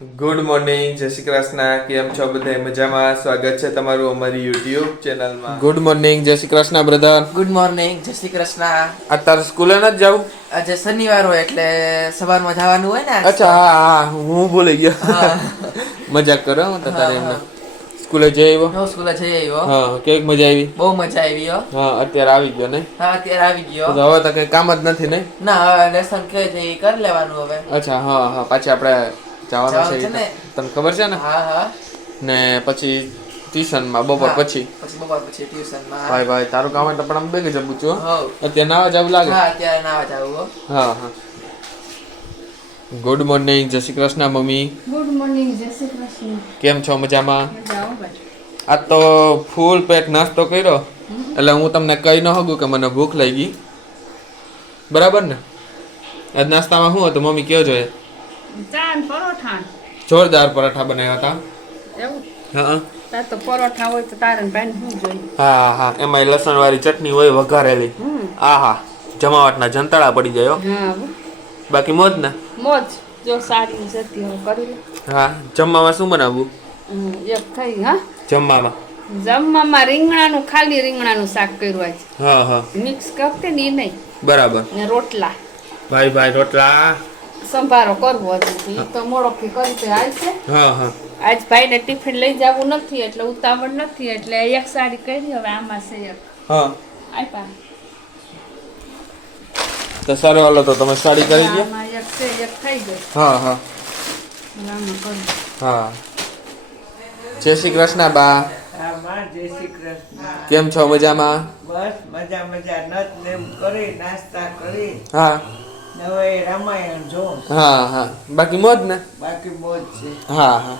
Good morning, જય શ્રી કૃષ્ણ. કેમ છો બધા? મજામાં? સ્વાગત છે તમારું અમારી યુટ્યુબ ચેનલમાં. ગુડ મોર્નિંગ, જય Shri Krishna brother. Good morning, જય શ્રી કૃષ્ણ. અત્યારે સ્કૂલે નથી જવું? આજે શનિવાર હોય એટલે સવારમાં જવાનું હોય ને. અચ્છા, હા, હું ભૂલી ગયો. મજાક કરો તો તારે એમને. સ્કૂલે જઈ આવ્યો? નો સ્કૂલે જઈ આવ્યો. હા, કેવી મજા આવી? બહુ મજા આવી હો. હા, અત્યારે આવી ગયો ને? હા, અત્યારે આવી ગયો. તો હવે તો કઈ કામ જ નથી ને? ના, હવે લેસન કે છે એ કરી લેવાનું હવે. અચ્છા, હા હા, પાછી આપણે જવાનું છે ને. તમને ખબર છે ને? હા હા. ને પછી ટ્યુશનમાં બપોર પછી બપોર પછી ટ્યુશનમાં. ભાઈ તારું કામ એટલે પણ આમ બે ગજબ પૂછું. હા. અત્યારે નાવા જવું લાગે? હા, અત્યારે નાવા જવું હો. હા હા. ગુડ મોર્નિંગ, જય Shri Krishna mummy. Good morning, જય શ્રી કૃષ્ણ. કેમ છો? મજામાં? જાઓ ભાઈ. આ તો ફૂલ પેટ નાસ્તો કર્યો એટલે હું તમને કહી ન શકું કે મને ભૂખ લાગી. બરાબર ને? આજ નાસ્તામાં શું હતું મમ્મી કયો જોઈએ? ચા ને પરોઠા. જોરદાર પરાઠા બનાવ્યા હતા. એવું? હા તાર તો પરોઠા હોય તો તારે ભાઈ શું જોઈએ? હા હા, એમાં લસણ વાળી ચટણી હોય વઘારેલી. આહા, જમાવટના જંતાળા પડી જાય હો. હા. બાકી મોજ ને? મોજ. જો સારી જતી હવે કરી લે. હા, જમવામાં શું બનાવવું? એક થઈ હા. જમવામાં જમવામાં રીંગણાનું ખાલી રીંગણાનું શાક કર્યું આજ. હા હા, મિક્સ કરતે ને એ નહીં. બરાબર. ને રોટલા. ભાઈ રોટલા. સંભારો કરવો હજી. એ તો મોડોથી કરી તે આવશે. હા હા. આજ ભાઈને ટિફિન લઈ જવું નથી એટલે ઉતાવળ નથી એટલે એક સાડી કરી હવે આમાં છે એક. હા, આપ્યા. તો સારું, હાલો તો તમે સાડી કરી દો. આમાં એક છે એક થઈ ગઈ. હા હા આમાં કરું. હા. જય શ્રી કૃષ્ણ બા. હા માં, જય શ્રી કૃષ્ણ. કેમ છો? મજામાં? બસ મજા નથ ને એમ કરી નાસ્તા કરી હા ને હવે રામાયણ જો હા હા, બાકી મોજ ને? બાકી મોજ છે. હા હા.